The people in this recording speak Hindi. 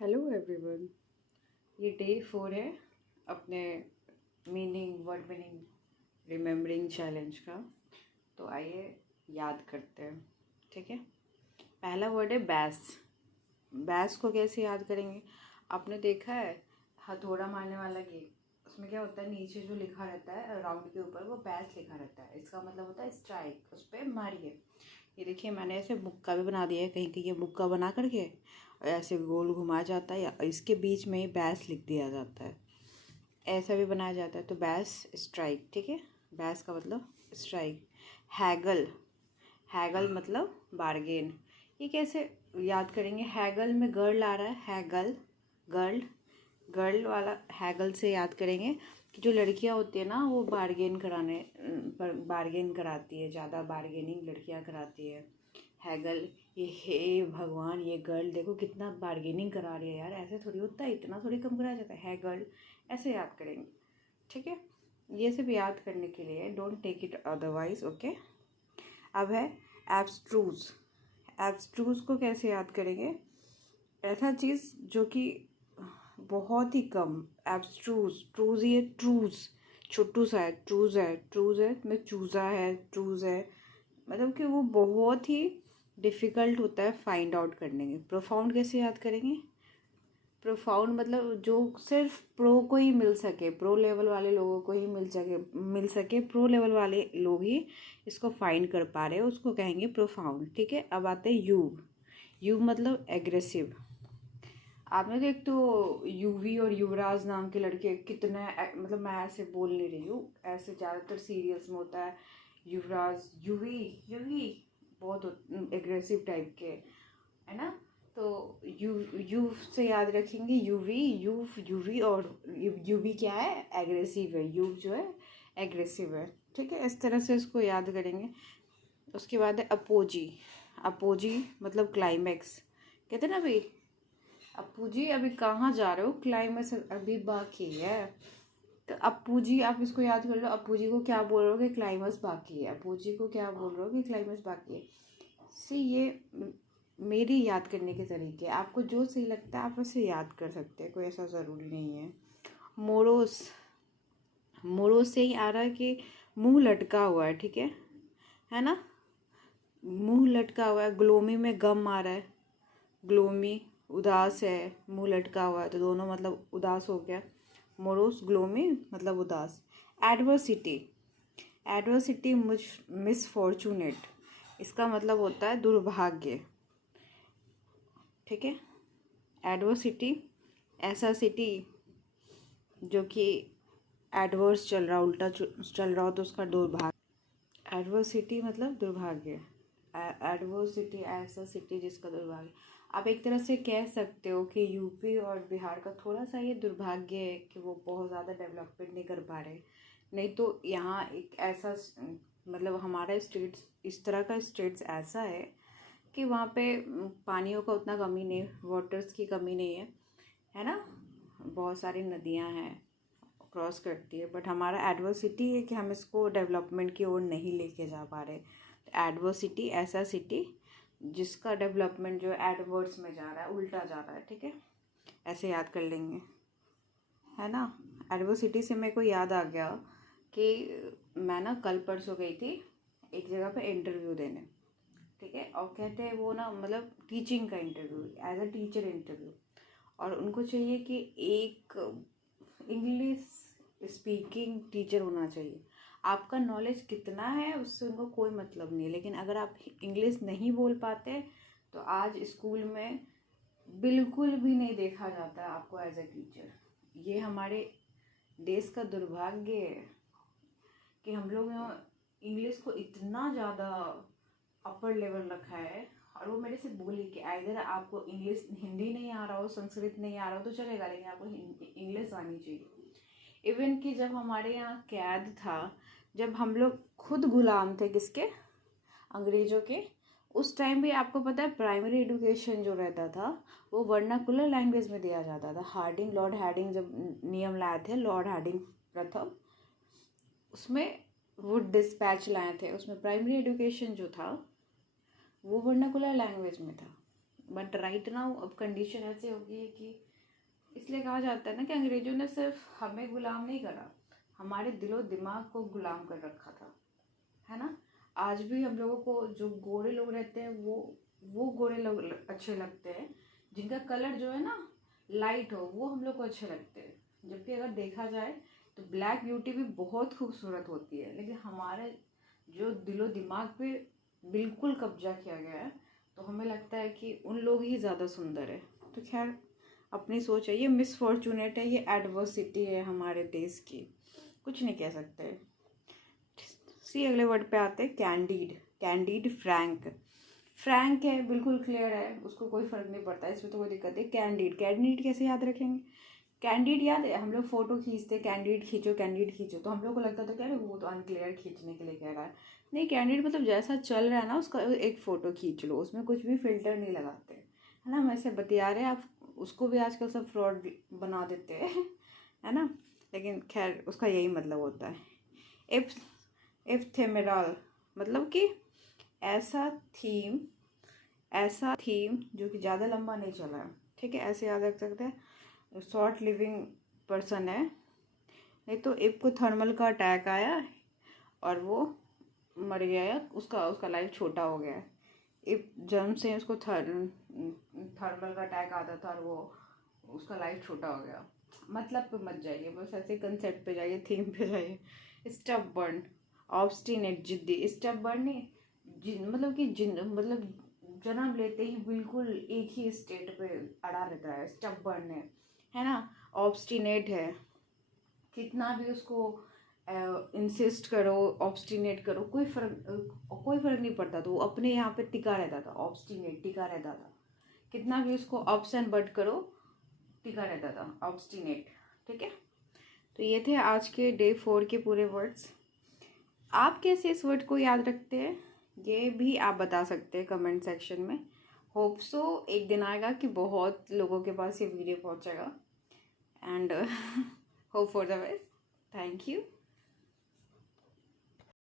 Hello everyone. ये डे 4 है अपने वर्ड मीनिंग रिमेम्बरिंग चैलेंज का। तो आइए याद करते हैं। ठीक है, पहला वर्ड है बैस। बैस को कैसे याद करेंगे? आपने देखा है हथौड़ा मारने वाला गेम, उसमें क्या होता है, नीचे जो लिखा रहता है राउंड के ऊपर वो बैस लिखा रहता है। इसका मतलब होता है स्ट्राइक, उस पर मारिए। ये देखिए, मैंने ऐसे मुक्का भी बना दिया है, कहीं कहीं ये मुक्का बना करके ऐसे गोल घुमाया जाता है या इसके बीच में ही बैस लिख दिया जाता है, ऐसा भी बनाया जाता है। तो बैस स्ट्राइक, ठीक है। बैस का मतलब स्ट्राइक। हैगल, हैगल मतलब बार्गेन। ये कैसे याद करेंगे? हैगल में गर्ल आ रहा है, हैगल गर्ल, गर्ल वाला हैगल से याद करेंगे कि जो लड़कियां होती है ना वो बार्गेन कराने पर बार्गेन कराती है, ज़्यादा बार्गेनिंग लड़कियां कराती है। हैगल, ये हे भगवान, ये गर्ल देखो कितना बार्गेनिंग करा रही है यार, ऐसे थोड़ी होता है, इतना थोड़ी कम कराया जाता है गर्ल। ऐसे याद करेंगे, ठीक है। ये सब याद करने के लिए, don't take it otherwise, okay. अब है एब्स्ट्रूज। एब्स्ट्रूज को कैसे याद करेंगे? ऐसा चीज़ जो कि बहुत ही कम। एब्स्ट्रूज, ट्रूज, ये ट्रूज छोटू सा है, ट्रूज है में चूज़ा है, ट्रूज है, मतलब कि वो बहुत ही डिफ़िकल्ट होता है फाइंड आउट करने में। प्रोफाउंड कैसे याद करेंगे? प्रोफाउंड मतलब जो सिर्फ प्रो को ही मिल सके, प्रो लेवल वाले लोगों को ही मिल सके, प्रो लेवल वाले लोग ही इसको फाइंड कर पा रहे हैं, उसको कहेंगे प्रोफाउंड, ठीक है। अब आते हैं युव। युव मतलब एग्रेसिव। आपने तो एक तो यूवी और युवराज नाम के लड़के कितने मतलब, मैं ऐसे बोल नहीं रही हूँ, ऐसे ज़्यादातर सीरियल्स में होता है युवराज, यूवी यूवी बहुत एग्रेसिव टाइप के, है ना। तो यू से याद रखेंगे यूवी, यूवी, और यूवी क्या है? एग्रेसिव है। यू जो है एग्रेसिव है, ठीक है। इस तरह से इसको याद करेंगे। उसके बाद है अपोजी। अपोजी मतलब क्लाइमैक्स। कहते हैं ना भाई, अप्पू जी अभी कहाँ जा रहे हो, क्लाइमैक्स अभी बाकी है। तो अप्पू जी, आप इसको याद कर लो, अप्पू जी को क्या बोल रहे हो कि क्लाइमैक्स बाकी है, अप्पू जी को क्या बोल रहे हो कि क्लाइमैक्स बाकी है। सी, ये मेरी याद करने के तरीके, आपको जो सही लगता है आप उसे याद कर सकते हैं, कोई ऐसा ज़रूरी नहीं है। मोरोस, मोरोस से ही आ रहा है कि मुंह लटका हुआ है, ठीक है ना। मुंह लटका हुआ है। ग्लोमी में गम आ रहा है, ग्लोमी उदास है, मुंह लटका हुआ है, तो दोनों मतलब उदास हो गया। मोरोस, ग्लोमी मतलब उदास। एडवर्सिटी, एडवर्सिटी मिसफॉर्चुनेट, इसका मतलब होता है दुर्भाग्य, ठीक है। एडवर्सिटी, ऐसा सिटी जो कि एडवर्स चल रहा, उल्टा चल रहा हो तो उसका दुर्भाग्य। एडवर्सिटी मतलब दुर्भाग्य। एडवर्सिटी, ऐसा सिटी जिसका दुर्भाग्य। आप एक तरह से कह सकते हो कि यूपी और बिहार का थोड़ा सा ये दुर्भाग्य है कि वो बहुत ज़्यादा डेवलपमेंट नहीं कर पा रहे। नहीं तो यहाँ एक ऐसा मतलब हमारा स्टेट्स, इस तरह का स्टेट्स ऐसा है कि वहाँ पे पानियों का उतना कमी नहीं, वाटर्स की कमी नहीं है ना। बहुत सारी नदियाँ हैं, क्रॉस करती है, बट हमारा एडवर्सिटी है कि हम इसको डेवलपमेंट की ओर नहीं लेके जा पा रहे। एडवर्सिटी, ऐसा सिटी जिसका डेवलपमेंट जो एडवर्ड्स में जा रहा है, उल्टा जा रहा है, ठीक है। ऐसे याद कर लेंगे, है ना। एडवर्सिटी से मेरे को याद आ गया कि मैं ना कल परसों गई थी एक जगह पे इंटरव्यू देने, ठीक है। और कहते हैं वो ना मतलब टीचिंग का interview, as a teacher interview, और उनको चाहिए कि एक इंग्लिश स्पीकिंग टीचर होना चाहिए। आपका नॉलेज कितना है उससे उनको कोई मतलब नहीं है, लेकिन अगर आप इंग्लिश नहीं बोल पाते तो आज स्कूल में बिल्कुल भी नहीं देखा जाता आपको एज ए टीचर। ये हमारे देश का दुर्भाग्य है कि हम लोग इंग्लिश को इतना ज़्यादा अपर लेवल रखा है। और वो मेरे से बोली कि आइदर आपको इंग्लिश, हिंदी नहीं आ रहा हो, संस्कृत नहीं आ रहा हो तो चलेगा, लेकिन आपको इंग्लिश आनी चाहिए। इवन कि जब हमारे यहाँ कैद था, जब हम लोग खुद गुलाम थे किसके? अंग्रेज़ों के। उस टाइम भी आपको पता है प्राइमरी एजुकेशन जो रहता था वो वर्नाकुलर लैंग्वेज में दिया जाता था। हार्डिंग, लॉर्ड हार्डिंग जब नियम लाए थे, लॉर्ड हार्डिंग प्रथम, उसमें वो डिस्पैच लाए थे, उसमें प्राइमरी एजुकेशन जो था वो वर्नाकुलर लैंग्वेज में था। बट राइट नाउ अब कंडीशन ऐसी हो गई है कि इसलिए कहा जाता है ना कि अंग्रेजों ने सिर्फ हमें गुलाम नहीं करा, हमारे दिलो दिमाग को गुलाम कर रखा था, है ना। आज भी हम लोगों को जो गोरे लोग रहते हैं वो गोरे लोग अच्छे लगते हैं, जिनका कलर जो है ना लाइट हो, वो हम लोग को अच्छे लगते हैं। जबकि अगर देखा जाए तो ब्लैक ब्यूटी भी बहुत खूबसूरत होती है, लेकिन हमारे जो दिलो दिमाग पे बिल्कुल कब्जा किया गया है, तो हमें लगता है कि उन लोग ही ज़्यादा सुंदर है। तो खैर अपनी सोच है, ये मिसफॉर्चुनेट है, ये एडवर्सिटी है हमारे देश की, कुछ नहीं कह सकते। सी अगले वर्ड पे आते हैं कैंडीड। कैंडीड फ्रैंक, फ्रैंक है बिल्कुल क्लियर है, उसको कोई फर्क नहीं पड़ता, इसमें तो कोई दिक्कत है। कैंडीड, कैंडीड कैसे याद रखेंगे? कैंडीड याद है, हम लोग फोटो खींचते कैंडीड खींचो कैंडीड खींचो, तो हम लोग को लगता था क्या वो तो अनक्लियर खींचने के लिए कह रहा है। नहीं, कैंडीड मतलब जैसा चल रहा है ना उसका एक फ़ोटो खींच लो, उसमें कुछ भी फिल्टर नहीं लगाते, है ना। हम ऐसे बतिया रहे हैं, आप उसको भी आजकल सब फ्रॉड बना देते हैं, है ना। लेकिन खैर उसका यही मतलब होता है। एफथेमेरल मतलब कि ऐसा थीम जो कि ज़्यादा लंबा नहीं चला है, ठीक है, ऐसे याद रख सकते हैं। शॉर्ट लिविंग पर्सन है। नहीं तो इफ को थर्मल का अटैक आया और वो मर गया, या उसका लाइफ छोटा हो गया। इफ जन्म से उसको थर्मल का अटैक आता था और वो उसका लाइफ छोटा हो गया, मतलब पे मत जाइए, बस ऐसे कंसेप्ट पे जाइए, थीम पे जाइए। स्टबबर्न, ऑब्स्टिनेट, जिद्दी। स्टबबर्न नहीं मतलब जन्म लेते ही बिल्कुल एक ही स्टेट पे अड़ा रहता है, स्टबबर्न है ना। ऑब्स्टिनेट है, कितना भी उसको इंसिस्ट करो, ऑब्स्टिनेट करो, कोई फर्क नहीं पड़ता, तो वो अपने यहाँ पे टिका रहता था, ऑब्स्टिनेट टिका रहता था। कितना भी उसको अप्स एंड बट करो, टिका रहता था, ऑब्स्टिनेट, ठीक है। तो ये थे आज के डे 4 के पूरे वर्ड्स। आप कैसे इस वर्ड को याद रखते हैं, ये भी आप बता सकते हैं कमेंट सेक्शन में। होप सो एक दिन आएगा कि बहुत लोगों के पास ये वीडियो पहुंचेगा, and hope for the best. Thank you.